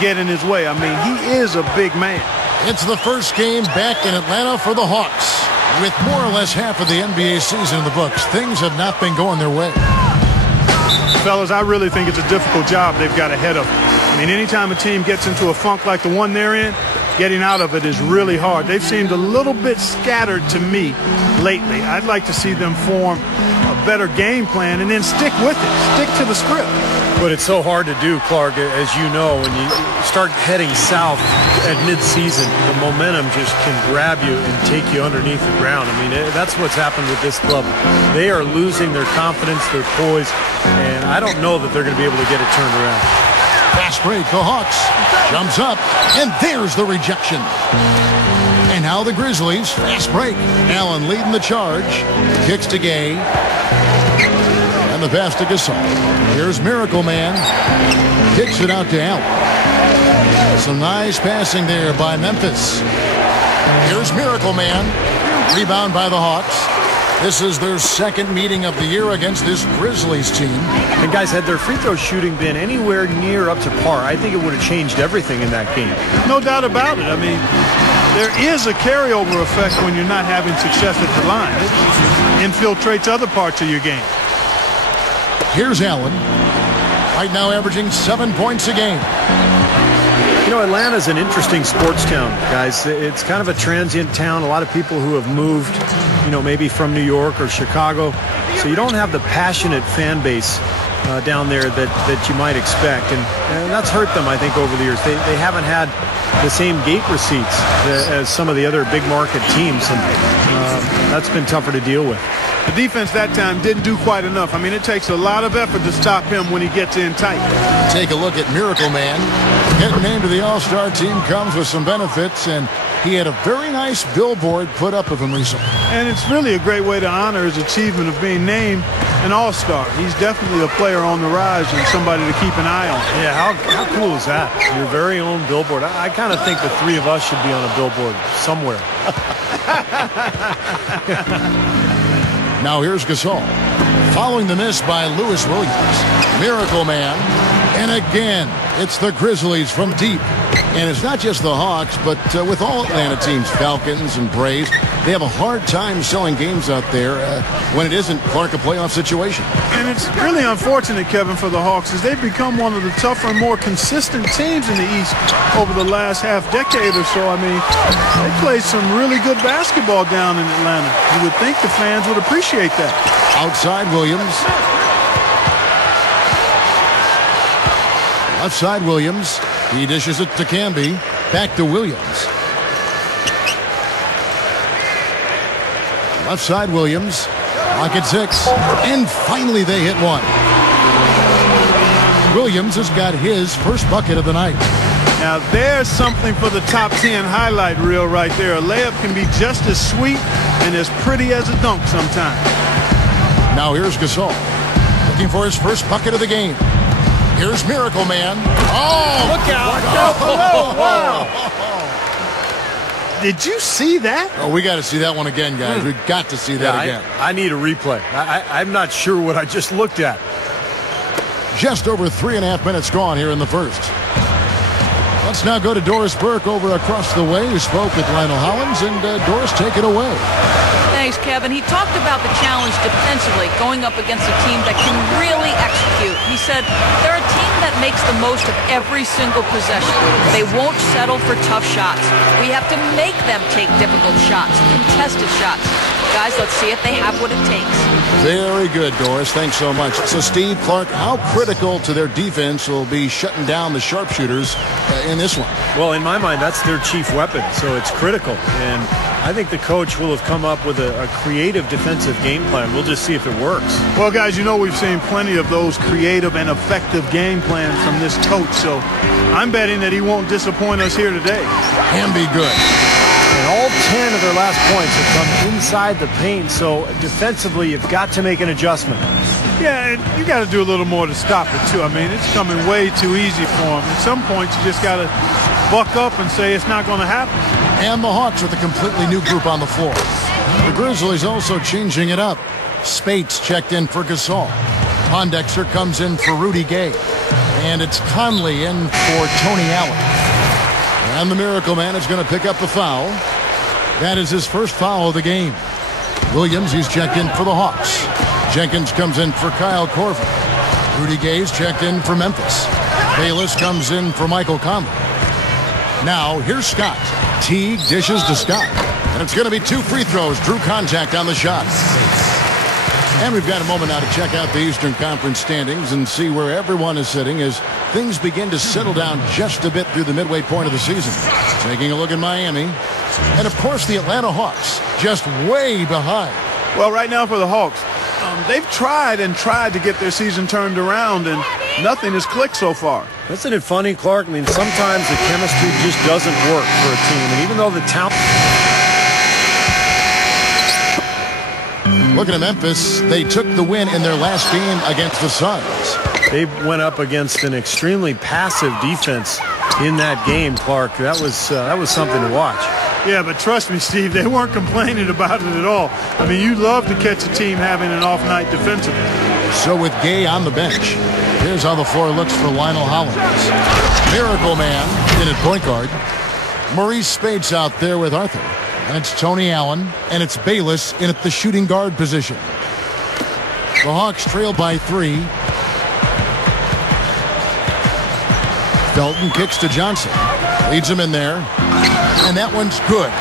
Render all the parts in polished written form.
get in his way. I mean, he is a big man. It's the first game back in Atlanta for the Hawks. With more or less half of the NBA season in the books, things have not been going their way. Fellas, I really think it's a difficult job they've got ahead of them. I mean, anytime a team gets into a funk like the one they're in, getting out of it is really hard. They've seemed a little bit scattered to me lately. I'd like to see them form a better game plan and then stick with it. Stick to the script. But it's so hard to do, Clark, as you know, when you start heading south at midseason, the momentum just can grab you and take you underneath the ground. I mean, that's what's happened with this club. They are losing their confidence, their poise, and I don't know that they're going to be able to get it turned around. Fast break, the Hawks. Jumps up, and there's the rejection. And now the Grizzlies, fast break. Allen leading the charge. Kicks to Gay. And the pass to Gasol. Here's Miracle Man. Kicks it out to Allen. Some nice passing there by Memphis. Here's Miracle Man. Rebound by the Hawks. This is their second meeting of the year against this Grizzlies team. And guys, had their free throw shooting been anywhere near up to par, I think it would have changed everything in that game. No doubt about it. I mean, there is a carryover effect when you're not having success at the line. It infiltrates other parts of your game. Here's Allen. Right now averaging 7 points a game. You know, Atlanta's an interesting sports town, guys. It's kind of a transient town. A lot of people who have moved, you know, maybe from New York or Chicago. So you don't have the passionate fan base down there that you might expect. And that's hurt them, I think, over the years. They haven't had the same gate receipts as some of the other big market teams. And that's been tougher to deal with. The defense that time didn't do quite enough. I mean, it takes a lot of effort to stop him when he gets in tight. Take a look at Miracle Man. Getting named to the All-Star team comes with some benefits, and he had a very nice billboard put up of him recently. And it's really a great way to honor his achievement of being named an All-Star. He's definitely a player on the rise and somebody to keep an eye on. Yeah, how cool is that? Your very own billboard. I kind of think the three of us should be on a billboard somewhere. Now here's Gasol. Following the miss by Lewis Williams. Miracle Man. And again, it's the Grizzlies from deep. And it's not just the Hawks, but with all Atlanta teams, Falcons and Braves, they have a hard time selling games out there when it isn't, Clark, a playoff situation. And it's really unfortunate, Kevin, for the Hawks, as they've become one of the tougher and more consistent teams in the East over the last half decade or so. I mean, they played some really good basketball down in Atlanta. You would think the fans would appreciate that. Outside Williams. Left side Williams. He dishes it to Camby. Back to Williams. Left side Williams. Lock at 6. And finally they hit one. Williams has got his first bucket of the night. Now there's something for the top 10 highlight reel right there. A layup can be just as sweet and as pretty as a dunk sometimes. Now here's Gasol. Looking for his first bucket of the game. Here's Miracle Man. Oh, look out. Oh, wow. Did you see that? Oh, we got to see that one again, guys. We've got to see that again. I need a replay. I'm not sure what I just looked at. Just over 3.5 minutes gone here in the first. Let's now go to Doris Burke over across the way, who spoke with Lionel Hollins. And Doris, take it away. Thanks, Kevin. He talked about the challenge defensively, going up against a team that can really execute. He said they're a team that makes the most of every single possession. They won't settle for tough shots. We have to make them take difficult shots, contested shots. Guys, let's see if they have what it takes. Very good, Doris. Thanks so much. So, Steve, Clark, how critical to their defense will be shutting down the sharpshooters in this one? Well, in my mind, that's their chief weapon, so it's critical. And I think the coach will have come up with a creative defensive game plan. We'll just see if it works. Well, guys, you know we've seen plenty of those creative and effective game plans from this coach, so I'm betting that he won't disappoint us here today. Can be good. And all 10 of their last points have come inside the paint, so defensively you've got to make an adjustment. Yeah, and you got to do a little more to stop it, too. I mean, it's coming way too easy for him. At some point, you just got to buck up and say it's not going to happen. And the Hawks with a completely new group on the floor. The Grizzlies also changing it up. Spates checked in for Gasol. Pondexter comes in for Rudy Gay. And it's Conley in for Tony Allen. And the Miracle Man is going to pick up the foul. That is his first foul of the game. Williams, he's checked in for the Hawks. Jenkins comes in for Kyle Korver. Rudy Gay's checked in for Memphis. Bayless comes in for Michael Conley. Now, here's Scott. Teague dishes to Scott. And it's going to be 2 free throws. Drew contact on the shot. And we've got a moment now to check out the Eastern Conference standings and see where everyone is sitting as things begin to settle down just a bit through the midway point of the season. Taking a look at Miami. And, of course, the Atlanta Hawks just way behind. Well, right now for the Hawks, they've tried to get their season turned around, and nothing has clicked so far. Isn't it funny, Clark? I mean, sometimes the chemistry just doesn't work for a team. And even though the talent... Looking at Memphis, they took the win in their last game against the Suns. They went up against an extremely passive defense in that game, Clark. That was something to watch. Yeah, but trust me, Steve, they weren't complaining about it at all. I mean, you love to catch a team having an off night defensively. So with Gay on the bench, here's how the floor looks for Lionel Hollins. Miracle Man in at point guard. Maurice Spates out there with Arthur. And it's Tony Allen, and it's Bayless in at the shooting guard position. The Hawks trail by 3. Felton kicks to Johnson. Leads him in there. And that one's good.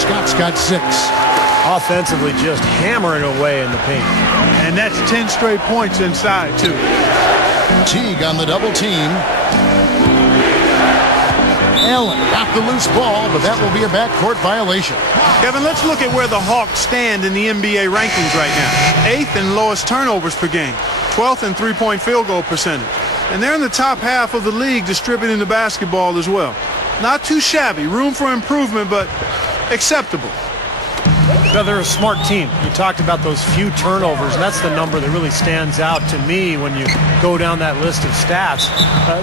Scott's got 6. Offensively just hammering away in the paint. And that's 10 straight points inside, too. Teague on the double team. Allen got the loose ball, but that will be a backcourt violation. Kevin, let's look at where the Hawks stand in the NBA rankings right now. 8th in lowest turnovers per game. 12th in three-point field goal percentage. And they're in the top half of the league distributing the basketball as well. Not too shabby. Room for improvement, but acceptable. No, they're a smart team. You talked about those few turnovers, and that's the number that really stands out to me when you go down that list of stats.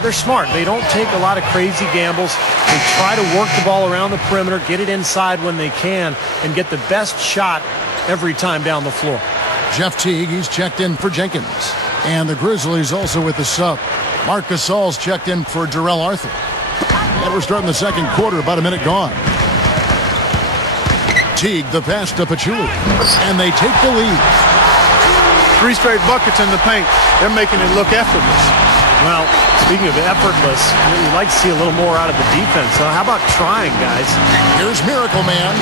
They're smart. They don't take a lot of crazy gambles. They try to work the ball around the perimeter, get it inside when they can, and get the best shot every time down the floor. Jeff Teague, he's checked in for Jenkins. And the Grizzlies also with the sub. Marc Gasol's checked in for Darrell Arthur. And we're starting the second quarter, about a minute gone. Teague, the pass to Pachulia. And they take the lead. 3 straight buckets in the paint. They're making it look effortless. Well, speaking of effortless, you'd like to see a little more out of the defense. So how about trying, guys? Here's Miracle Man.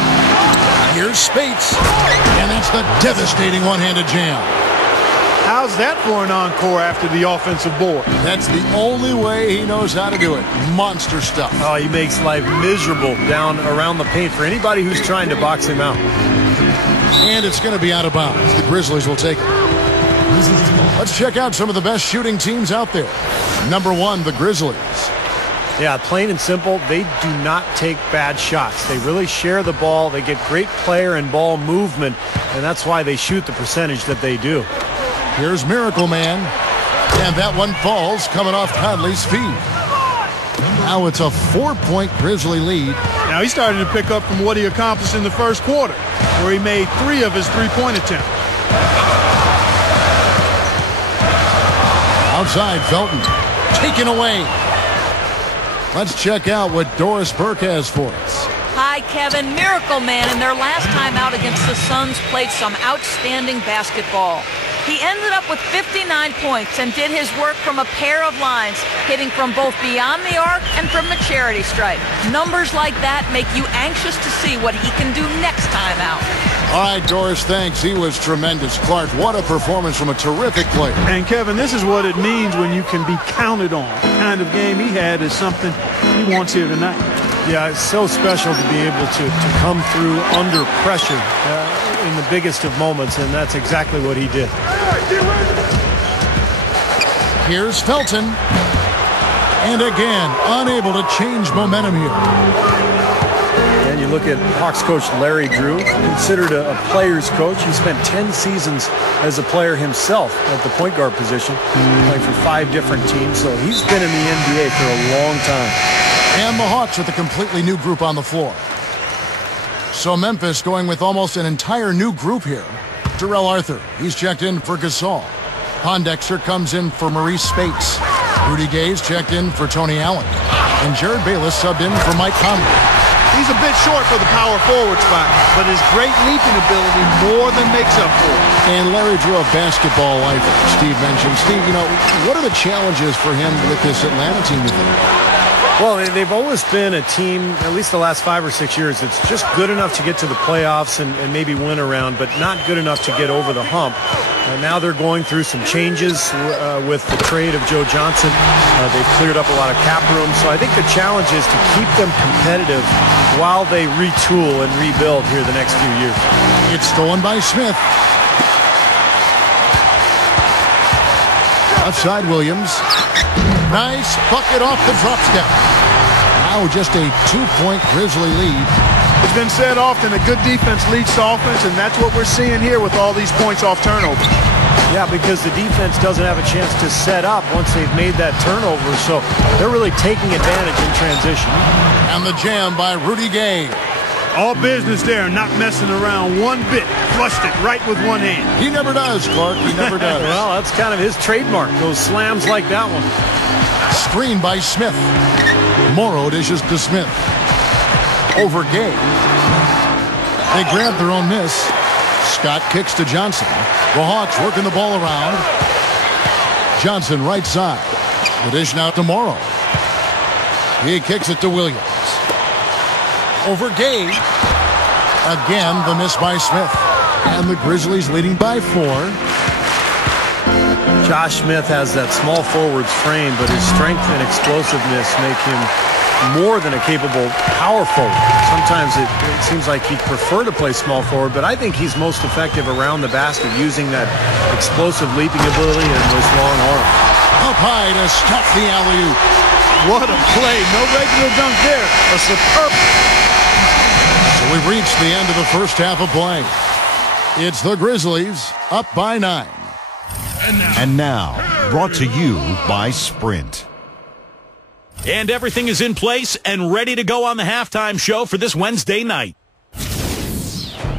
Here's Spates. And that's the devastating one-handed jam. How's that for an encore after the offensive board? That's the only way he knows how to do it. Monster stuff. Oh, he makes life miserable down around the paint for anybody who's trying to box him out. And it's going to be out of bounds. The Grizzlies will take it. Let's check out some of the best shooting teams out there. Number 1, the Grizzlies. Yeah, plain and simple, they do not take bad shots. They really share the ball. They get great player and ball movement, and that's why they shoot the percentage that they do. Here's Miracle Man. And that one falls coming off Conley's feet. Now it's a 4-point Grizzly lead. Now he's starting to pick up from what he accomplished in the first quarter, where he made 3 of his three-point attempts. Outside, Felton. Taken away. Let's check out what Doris Burke has for us. Hi, Kevin. Miracle Man in their last time out against the Suns played some outstanding basketball. He ended up with 59 points and did his work from a pair of lines, hitting from both beyond the arc and from the charity stripe. Numbers like that make you anxious to see what he can do next time out. All right, Doris, thanks. He was tremendous. Clark, what a performance from a terrific player. And, Kevin, this is what it means when you can be counted on. The kind of game he had is something he wants here tonight. Yeah, it's so special to be able to come through under pressure in the biggest of moments, and that's exactly what he did. Here's Felton. And again, unable to change momentum here. And you look at Hawks coach Larry Drew, considered a player's coach. He spent 10 seasons as a player himself at the point guard position, playing for 5 different teams. So he's been in the NBA for a long time. And the Hawks with a completely new group on the floor. So Memphis going with almost an entire new group here. Darrell Arthur, he's checked in for Gasol. Pondexter comes in for Maurice Spates. Rudy Gay's checked in for Tony Allen. And Jared Bayless subbed in for Mike Conley. He's a bit short for the power forward spot, but his great leaping ability more than makes up for it. And Larry Drew, a basketball lifer, Steve mentioned. Steve, what are the challenges for him with this Atlanta team, you think? Well, they've always been a team, at least the last 5 or 6 years, that's just good enough to get to the playoffs and maybe win a round, but not good enough to get over the hump. Now they're going through some changes with the trade of Joe Johnson. They've cleared up a lot of cap room, so I think the challenge is to keep them competitive while they retool and rebuild here the next few years. It's stolen by Smith. Outside Williams. Nice bucket off the drop step. Now just a 2-point Grizzly lead. It's been said often, a good defense leads to offense, and that's what we're seeing here with all these points off turnover. Yeah, because the defense doesn't have a chance to set up once they've made that turnover, so they're really taking advantage in transition. And the jam by Rudy Gay. All business there, not messing around one bit. Flushed it right with one hand. He never does, Clark. He never does. Well, that's kind of his trademark, those slams like that one. Screen by Smith. Morrow dishes to Smith. Over Gay. They grab their own miss. Scott kicks to Johnson. The Hawks working the ball around. Johnson right side. The dish now to Morrow. He kicks it to Williams. Over Gay. Again, the miss by Smith. And the Grizzlies leading by 4. Josh Smith has that small forward's frame, but his strength and explosiveness make him more than a capable power forward. Sometimes it seems like he'd prefer to play small forward, but I think he's most effective around the basket using that explosive leaping ability and those long arms. Up high to stop the alley-oop. What a play. No regular dunk there. A superb. So we've reached the end of the first half of play. It's the Grizzlies up by 9. And now, brought to you by Sprint. And everything is in place and ready to go on the halftime show for this Wednesday night.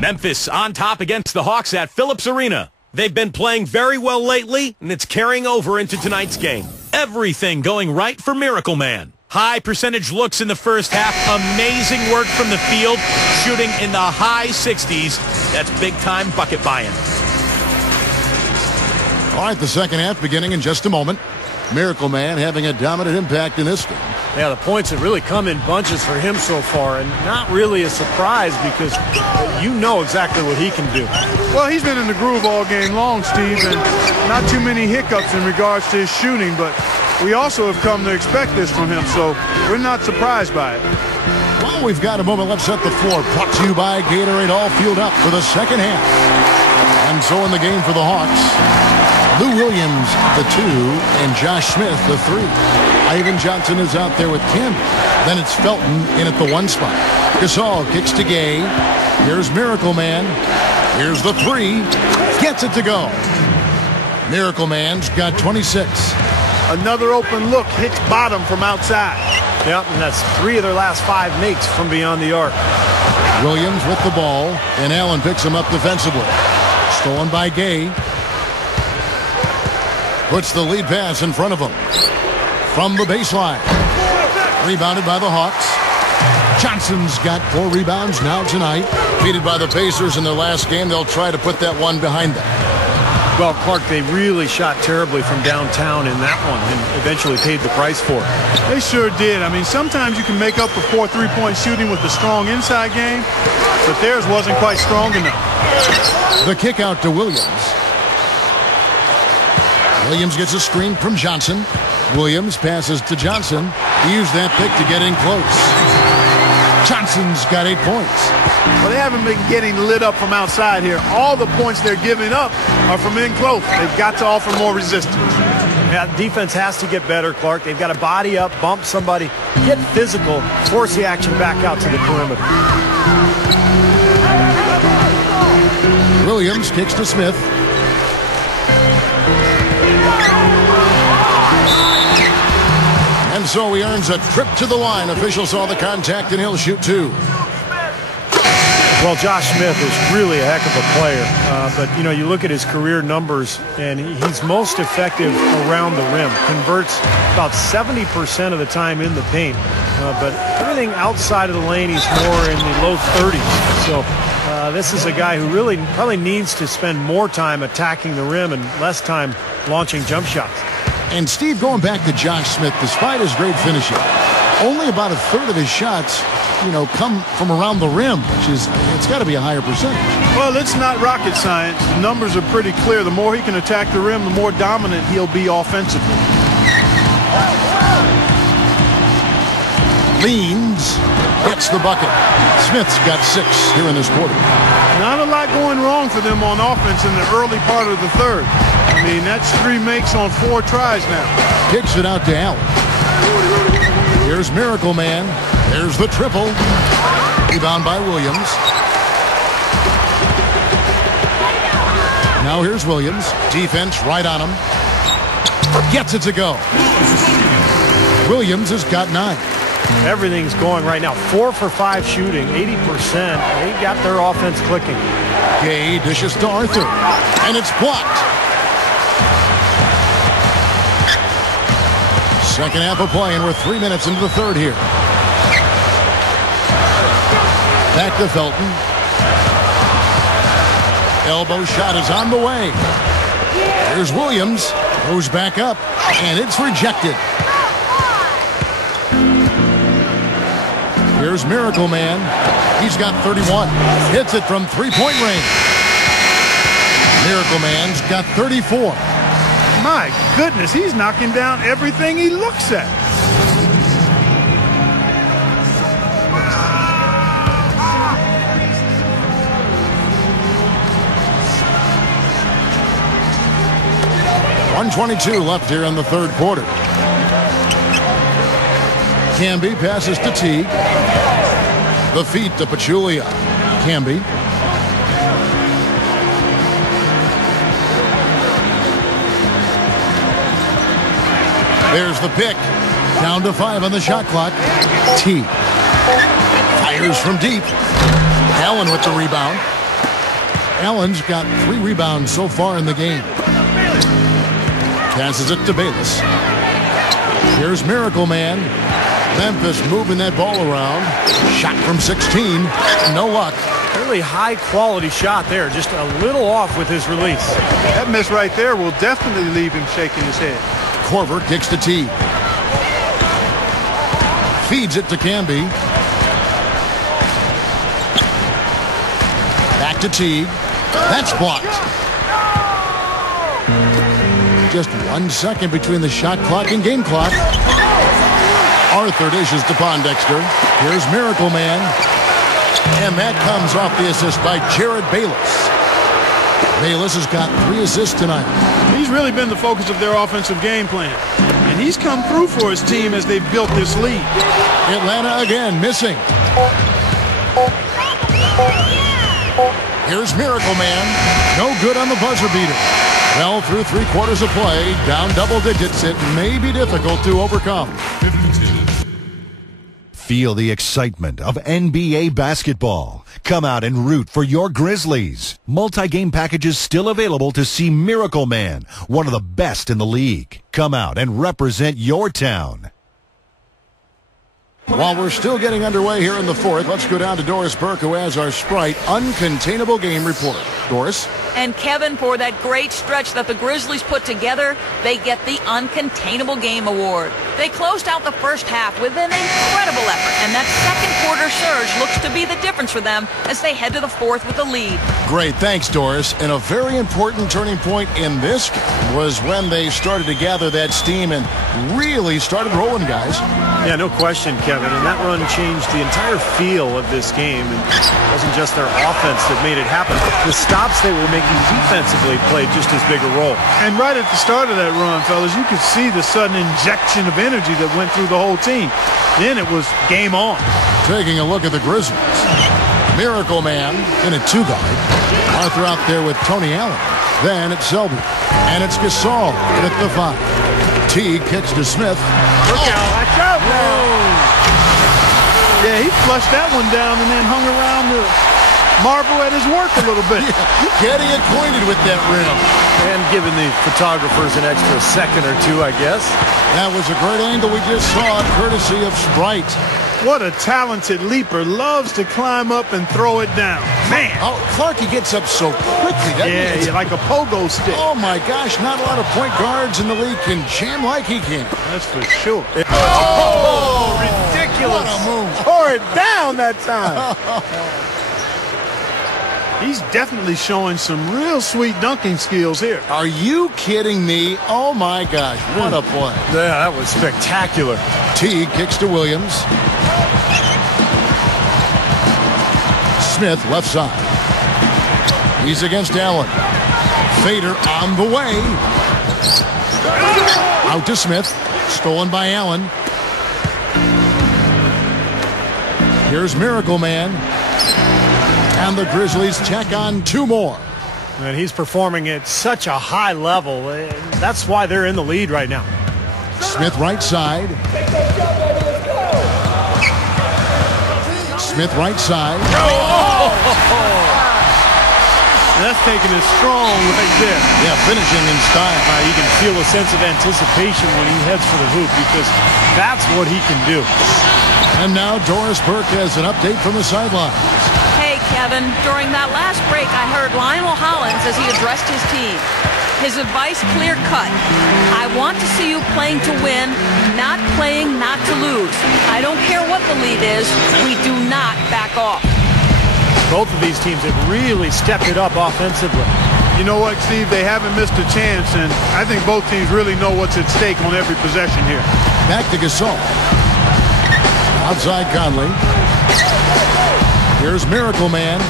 Memphis on top against the Hawks at Phillips Arena. They've been playing very well lately, and it's carrying over into tonight's game. Everything going right for Miracle Man. High percentage looks in the first half. Amazing work from the field. Shooting in the high 60s. That's big-time bucket buying. All right, the second half beginning in just a moment. Miracle Man having a dominant impact in this game. Yeah, the points have really come in bunches for him so far, and not really a surprise because you know exactly what he can do. Well, he's been in the groove all game long, Steve, and not too many hiccups in regards to his shooting, but we also have come to expect this from him, so we're not surprised by it. Well, we've got a moment. Let's set the floor. Brought to you by Gatorade, all fueled up for the second half. And so in the game for the Hawks, Lou Williams, the 2, and Josh Smith, the 3. Ivan Johnson is out there with Campbell. Then it's Felton in at the 1 spot. Gasol kicks to Gay. Here's Miracle Man. Here's the 3. Gets it to go. Miracle Man's got 26. Another open look, hits bottom from outside. Yep, and that's 3 of their last 5 makes from beyond the arc. Williams with the ball, and Allen picks him up defensively. Stolen by Gay. Puts the lead pass in front of him. From the baseline. Rebounded by the Hawks. Johnson's got 4 rebounds now tonight. Defeated by the Pacers in their last game. They'll try to put that one behind them. Well, Clark, they really shot terribly from downtown in that one and eventually paid the price for it. They sure did. I mean, sometimes you can make up for poor three-point shooting with a strong inside game, but theirs wasn't quite strong enough. The kick out to Williams. Williams gets a screen from Johnson. Williams passes to Johnson. He used that pick to get in close. Johnson's got 8 points. Well, they haven't been getting lit up from outside here. All the points they're giving up are from in close. They've got to offer more resistance. Yeah, defense has to get better, Clark. They've got to body up, bump somebody, get physical, force the action back out to the perimeter. Williams kicks to Smith. And so he earns a trip to the line. Officials saw the contact, and he'll shoot 2. Well, Josh Smith is really a heck of a player, but you look at his career numbers, and he's most effective around the rim. Converts about 70% of the time in the paint, but everything outside of the lane, he's more in the low 30s. So this is a guy who really probably needs to spend more time attacking the rim and less time launching jump shots. And Steve, going back to Josh Smith, despite his great finishing, only about a third of his shots come from around the rim, which is, it's got to be a higher percentage. Well, it's not rocket science. The numbers are pretty clear. The more he can attack the rim, the more dominant he'll be offensively. Leans, hits the bucket. Smith's got 6 here in this quarter. Not a lot going wrong for them on offense in the early part of the third. I mean, that's 3 makes on 4 tries now. Kicks it out to Allen. Here's Miracle Man. There's the triple. Rebound by Williams. Now here's Williams. Defense right on him. Gets it to go. Williams has got 9. Everything's going right now. 4 for 5 shooting, 80%. They got their offense clicking. Gay dishes to Arthur. And it's blocked. Second half of play, and we're 3 minutes into the third here. Back to Felton. Elbow shot is on the way. Here's Williams. Goes back up, and it's rejected. Here's Miracle Man. He's got 31. Hits it from three-point range. Miracle Man's got 34. My goodness, he's knocking down everything he looks at. .122 left here in the third quarter. Camby passes to Teague. The feet to Pachulia. Camby. There's the pick. Down to 5 on the shot clock. Teague. Fires from deep. Allen with the rebound. Allen's got 3 rebounds so far in the game. Passes it to Bayless. Here's Miracle Man. Memphis moving that ball around. Shot from 16. No luck. Really high quality shot there. Just a little off with his release. That miss right there will definitely leave him shaking his head. Korver kicks to Teague. Feeds it to Camby. Back to Teague. That's blocked. Just 1 second between the shot clock and game clock. Arthur dishes to Pondexter. Here's Miracle Man. And that comes off the assist by Jared Bayless. Bayless has got 3 assists tonight. He's really been the focus of their offensive game plan. And he's come through for his team as they've built this lead. Atlanta again missing. Here's Miracle Man. No good on the buzzer beater. Well, through 3 quarters of play, down double digits, it may be difficult to overcome. Feel the excitement of NBA basketball. Come out and root for your Grizzlies. Multi-game packages still available to see Miracle Man, one of the best in the league. Come out and represent your town. While we're still getting underway here in the fourth, let's go down to Doris Burke, who has our Sprite Uncontainable Game Report. Doris? And Kevin, for that great stretch that the Grizzlies put together, they get the Uncontainable Game Award. They closed out the first half with an incredible effort, and that second quarter surge looks to be the difference for them as they head to the fourth with a lead. Great, thanks, Doris. And a very important turning point in this game was when they started to gather that steam and really started rolling, guys. Yeah, no question, Kevin. And that run changed the entire feel of this game. And it wasn't just their offense that made it happen. The stops they were making defensively played just as big a role. And right at the start of that run, fellas, you could see the sudden injection of energy that went through the whole team. Then it was game on. Taking a look at the Grizzlies. Miracle Man in a 2-guard. Arthur out there with Tony Allen. Then it's Selby. And it's Gasol at the 5. Teague kicks to Smith. Look out. Watch out now. Yeah, he flushed that one down and then hung around marvel at his work a little bit. Getting acquainted with that rim. And giving the photographers an extra second or two, I guess. That was a great angle we just saw, courtesy of Sprite. What a talented leaper. Loves to climb up and throw it down. Man. Oh, Clark, he gets up so quickly, doesn't he? Yeah, like a pogo stick. Oh, my gosh, not a lot of point guards in the league can jam like he can. That's for sure. Oh, ridiculous. What a move. Tore it down that time. He's definitely showing some real sweet dunking skills here. Are you kidding me? Oh, my gosh, what a play. Yeah, that was spectacular. Teague kicks to Williams. Smith, left side. He's against Allen. Fader on the way. Out to Smith. Stolen by Allen. Here's Miracle Man. And the Grizzlies check on two more. And he's performing at such a high level. That's why they're in the lead right now. Smith right side. Smith right side. That's taking it strong right there. Yeah, finishing in style. You can feel a sense of anticipation when he heads for the hoop because that's what he can do. And now Doris Burke has an update from the sidelines. Hey, Kevin, during that last break, I heard Lionel Hollins as he addressed his team. His advice clear-cut. I want to see you playing to win, not playing not to lose. I don't care what the lead is. We do not back off. Both of these teams have really stepped it up offensively. You know what, Steve? They haven't missed a chance, and I think both teams really know what's at stake on every possession here. Back to Gasol. Outside Conley. Here's Miracle Man.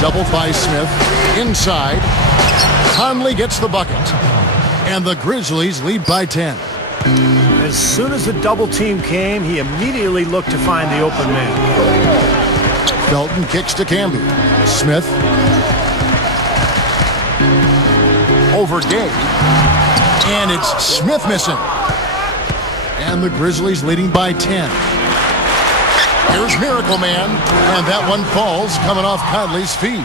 Double by Smith. Inside. Conley gets the bucket. And the Grizzlies lead by 10. As soon as the double team came, he immediately looked to find the open man. Felton kicks to Camby. Smith. Over Gay. And it's Smith missing. And the Grizzlies leading by 10. Here's Miracle Man. And that one falls coming off Conley's feet.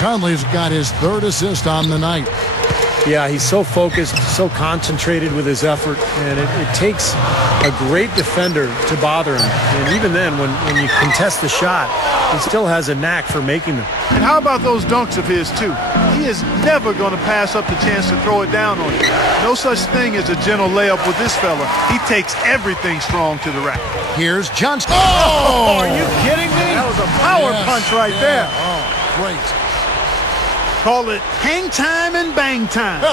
Conley's got his third assist on the night. Yeah, he's so focused, so concentrated with his effort, and it takes a great defender to bother him. And even then, when you contest the shot, he still has a knack for making them. And how about those dunks of his, too? He is never going to pass up the chance to throw it down on you. No such thing as a gentle layup with this fella. He takes everything strong to the rack. Here's Johnson. Oh! Are you kidding me? That was a power punch right there. Oh, great. Call it hang time and bang time.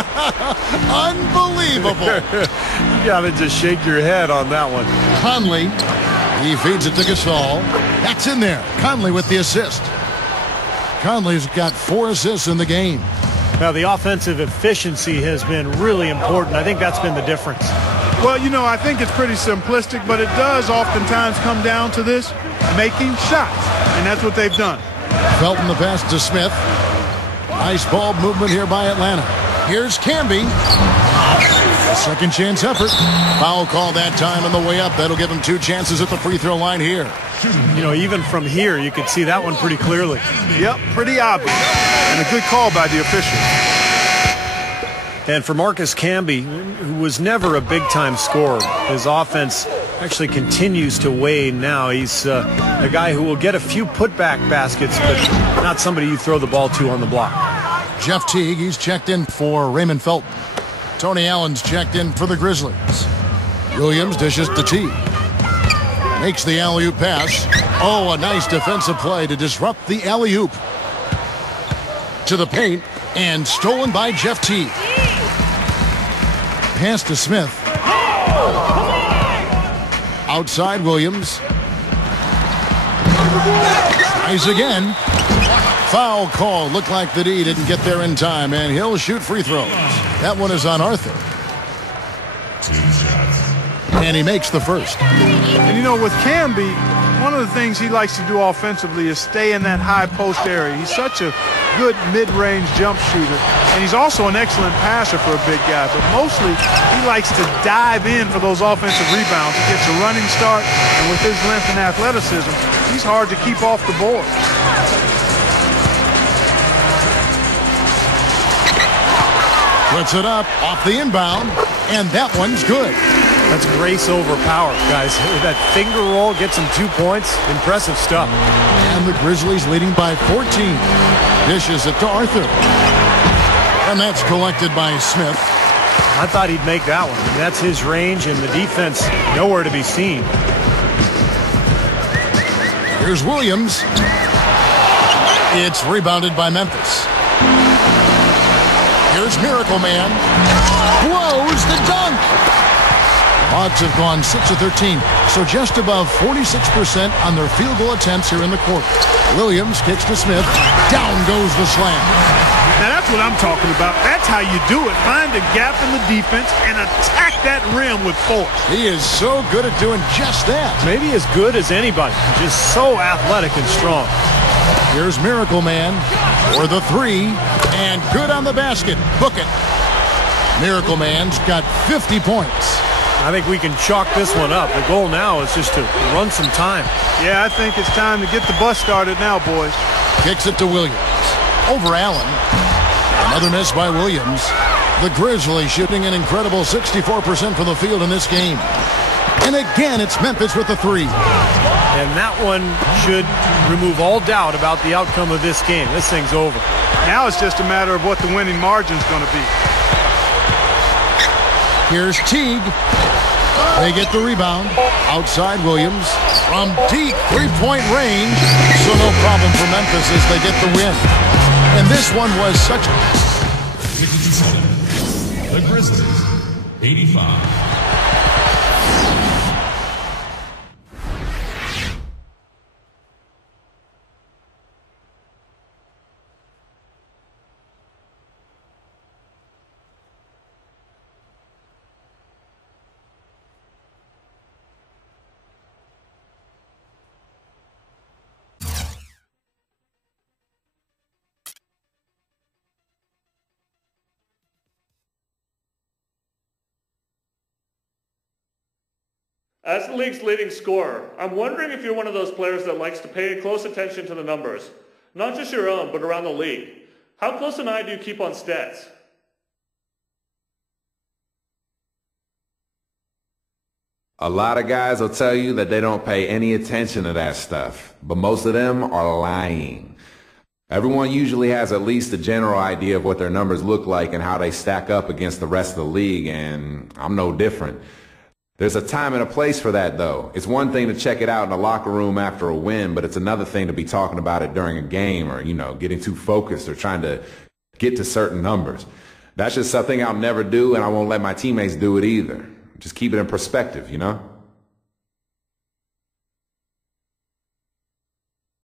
Unbelievable. You got to just shake your head on that one. Conley, he feeds it to Gasol. That's in there. Conley with the assist. Conley's got 4 assists in the game. Now, the offensive efficiency has been really important. I think that's been the difference. Well, you know, I think it's pretty simplistic, but it does oftentimes come down to this, making shots. And that's what they've done. Felton the pass to Smith. Nice ball movement here by Atlanta. Here's Camby. A second chance effort. Foul call that time on the way up. That'll give him 2 chances at the free throw line here. You know, even from here, you could see that one pretty clearly. Yep, pretty obvious. And a good call by the official. And for Marcus Camby, who was never a big-time scorer, his offense actually continues to wane now. He's a guy who will get a few putback baskets, but not somebody you throw the ball to on the block. Jeff Teague, he's checked in for Raymond Felton. Tony Allen's checked in for the Grizzlies. Williams dishes to Teague. Makes the alley-oop pass. Oh, a nice defensive play to disrupt the alley-oop. To the paint, and stolen by Jeff Teague. Pass to Smith. Outside Williams. Tries again. Foul call. Looked like the D didn't get there in time, and he'll shoot free throws. That one is on Arthur. And he makes the first. And you know, with Camby, one of the things he likes to do offensively is stay in that high post area. He's such a good mid-range jump shooter, and he's also an excellent passer for a big guy, but mostly he likes to dive in for those offensive rebounds. He gets a running start, and with his length and athleticism, he's hard to keep off the board. Puts it up off the inbound, and that one's good. That's grace over power, guys. That finger roll gets him 2 points. Impressive stuff. And the Grizzlies leading by 14. Dishes it to Arthur. And that's collected by Smith. I thought he'd make that one. That's his range, and the defense nowhere to be seen. Here's Williams. It's rebounded by Memphis. Here's Miracle Man. Blows the dunk. Hawks have gone 6 of 13, so just above 46% on their field goal attempts here in the quarter. Williams kicks to Smith. Down goes the slam. Now that's what I'm talking about. That's how you do it. Find a gap in the defense and attack that rim with force. He is so good at doing just that. Maybe as good as anybody. Just so athletic and strong. Here's Miracle Man for the three, and good on the basket. Book it. Miracle Man's got 50 points. I think we can chalk this one up. The goal now is just to run some time. Yeah, I think it's time to get the bus started now, boys. Kicks it to Williams. Over Allen. Another miss by Williams. The Grizzlies shooting an incredible 64% from the field in this game. And again, it's Memphis with the three. And that one should remove all doubt about the outcome of this game. This thing's over. Now it's just a matter of what the winning margin's going to be. Here's Teague. They get the rebound. Outside Williams from deep three-point range. So no problem for Memphis as they get the win. And this one was such a... 67. The Grizzlies. 85. As the league's leading scorer, I'm wondering if you're one of those players that likes to pay close attention to the numbers. Not just your own, but around the league. How close an eye do you keep on stats? A lot of guys will tell you that they don't pay any attention to that stuff, but most of them are lying. Everyone usually has at least a general idea of what their numbers look like and how they stack up against the rest of the league, and I'm no different. There's a time and a place for that, though. It's one thing to check it out in the locker room after a win, but it's another thing to be talking about it during a game or, getting too focused or trying to get to certain numbers. That's just something I'll never do, and I won't let my teammates do it either. Just keep it in perspective,